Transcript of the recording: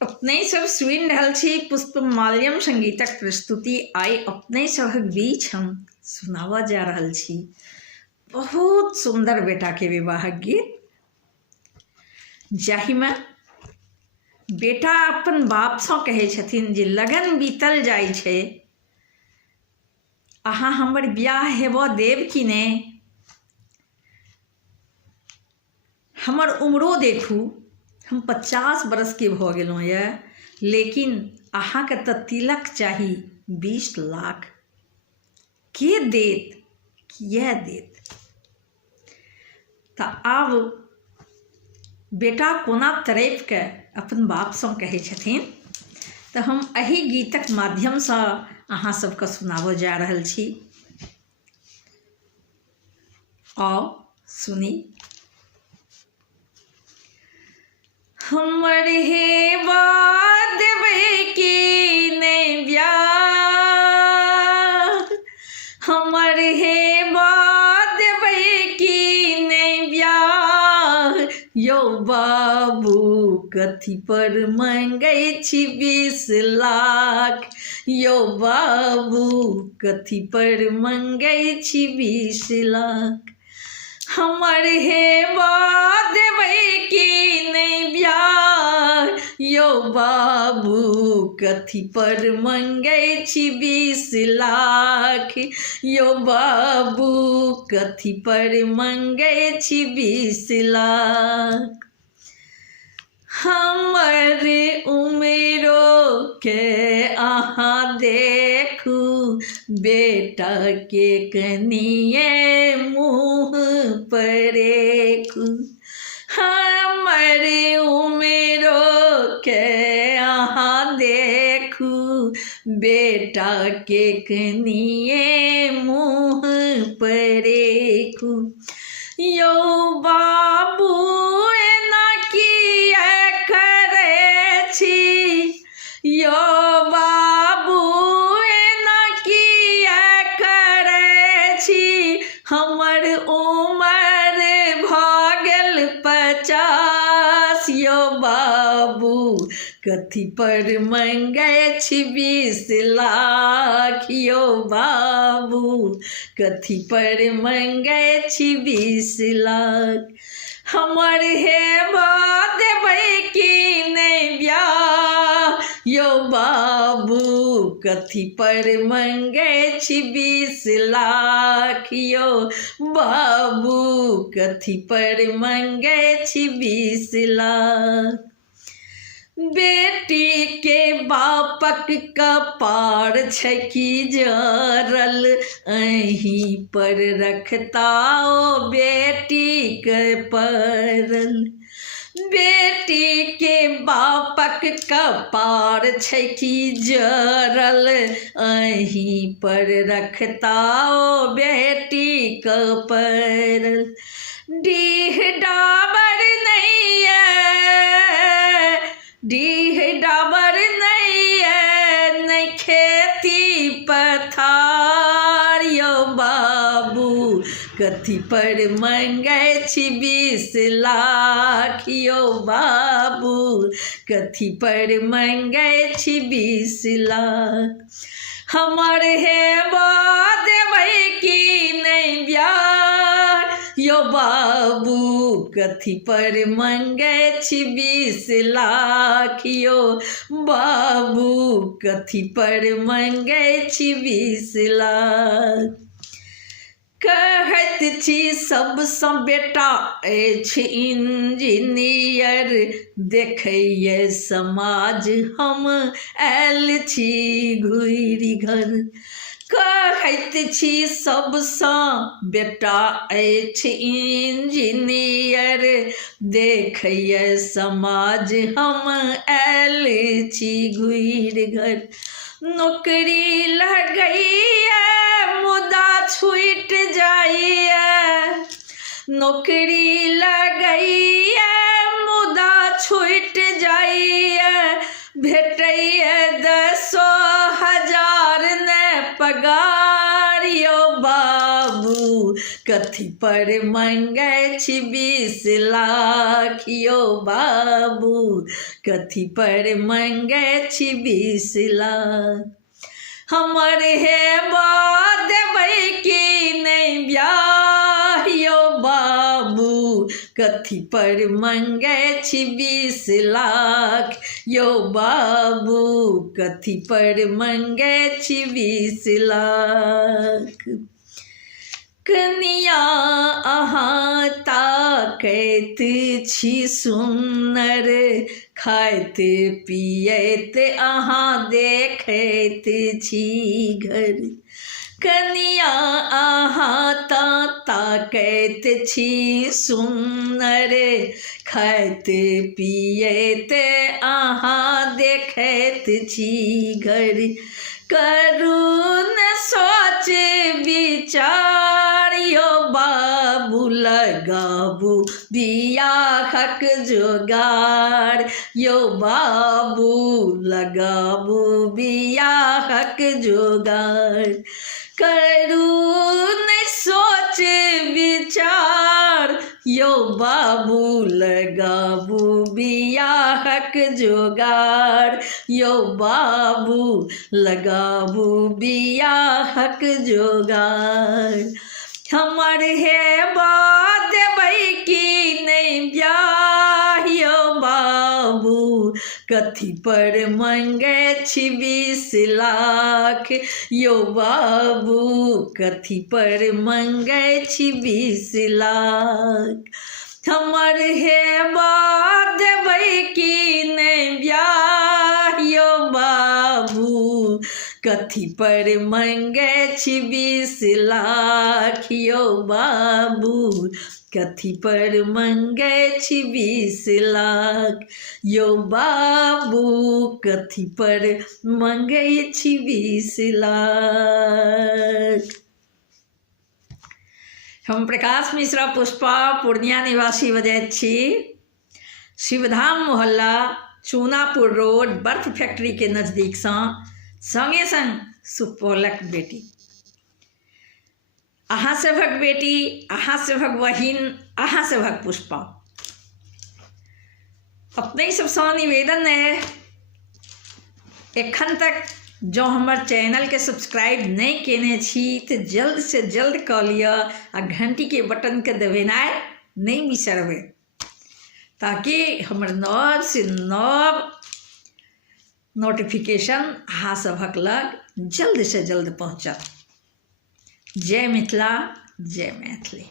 अपने सब सुनि रहल छी पुष्पमाल्यम संगीतक प्रस्तुति। आई अपने सभक बीच हम सुनावा जा रहल छी बहुत सुंदर बेटा के विवाहक गीत, जाहिमे बेटा अपन बाप सँ कहै छथिन जे लगन बीतल जाइ छै, अहाँ हमर बियाह हेबऽ देब कि नहि। हमर उम्रो देखू, हम 50 बरस के भऽ गेलहुँ यऽ, लेकिन अहाँके तऽ तिलक चाही 20 लाख। के देत, किए देत। तऽ आब बेटा कोना तरैप के अपन बापसँ कहै छथिन, तऽ हम एहि गीतक माध्यमसँ अहाँ सबके सुनाबऽ जा रहल छी। आओ सुनी। हमर हेबा देबै कि नहि बियाह, हमर हेबा देबै कि नहि बियाह, यौ बाबू कथी पर मंगै छी 20 लाख, यौ बाबू कथी पर मंगै छी 20 लाख। हमर हेबा देबै कि नहि बियाह, यौ बाबू कथी पर मंगै छी 20 लाख, यौ बाबू कथी पर मंगै छी 20 लाख। हमर उमरो के अहाँ देखू, बेटा के कनिए मुँह पर देखू। हमर उमरो के अहाँ देखू, बेटा के कनिए मुँह पर देखू। यौ बाबू एना किए करै छी, यौ बाबू एना किए करै छी, हमर उमर भऽ गेल 50, यौ बाबू कथी पर मंगै छी 20 लाख, यौ बाबू कथी पर मंगै छी 20 लाख। हमर हेबा देबै कि नहि बियाह, यौ बाबू कथी पर मंगै छी 20 लाख, यौ बाबू कथी पर मंगै छी 20 लाख। बेटी के बापक कपार छै कि जरल, अहीं पर रखताओ बेटी के परल। बेटी के बापक कपार छै कि जरल, अहीं पर रखताओ बेटी के परल। डीह डाबर नहीं है, डीह डाबर नहीं है, नहीं खेती पथार, यौ बाबू कथी पर मंगै छी 20 लाख, यौ बाबू कथी पर मंगै छी 20 लाख। हमर हेबा देबै कि नहि बियाह, यौ बाबू कथी पर मंगै छी 20 लाख, यौ बाबू कथी पर मंगै छी 20 लाख। कहैत छी सबसँ बेटा अछि इंजीनियर, देखैए समाज हम आयल छी घुरि घर। कहैत छी सबसँ बेटा अछि इंजीनियर, देखैए समाज हम आयल छी घुरि घर। नौकरी लगैए मुदा छूटि जाइए, नौकरी लगैए मुदा छूटि जाइए, भेटैए 10,000 ने पगार, यौ बाबू कथी पर मंगै छी 20 लाख यौ बाबू, कथी पर मंगै छी 20 लाख। हमर हेबा देबै कि नहीं ब्याह यौ बाबू, कथी पर मंगै छी 20 लाख यौ बाबू, कथी पर मंगै छी 20 लाख। कनिया अहाँ ताकैत छी सुन्नर, खाइत पियैत अहाँ देखैत छी घर। कनिया अहाँ ताकैत छी सुन्नर, खाइत पियैत अहाँ देखैत छी घर। करू न सोच विचार यौ बाबू, लगाबू बियाहक जोगार यौ बाबू, लगाबू बियाहक जोगार। करू न सोच विचार यौ बाबू, लगाबू बियाहक जोगार यौ बाबू, लगाबू बियाहक जोगार। हमर हेबा देबै कि नहीं ब्याह यौ बाबू, कथी पर मंगै छी 20 लाख यौ बाबू, कथी पर मंगै छी 20 लाख। हमर हेबा देबै कि नहीं ब्याह यौ बाबू, कथी पर मंगै छी 20 लाख यौ बाबू, कथी पर मंगै छी 20 लाख यौ बाबू, कथी पर मंगै छी 20 लाख। हम प्रकाश मिश्रा पुष्पा पूर्णिया निवासी बजैत छी। शिवधाम मोहल्ला, चूनापुर रोड, बर्फ फैक्ट्री के नजदीकसँ संगे संग सुपौलक बेटी, अहाँ सभक बेटी, अहाँ सभक बहिन, अहाँ सभक पुष्पा। अपने सबसँ निवेदन है, एखन तक जो हमर चैनल के सब्सक्राइब नहीं केने छी तो जल्द से जल्द कऽ लिअ आ घंटी के बटन के दबेनाइ नहीं बिसरबै, ताकि हमर नव से नव नोटिफिकेशन अहाँ सभक लग जल्द से जल्द पहुँचत। जय मिथिला, जय मैथिली।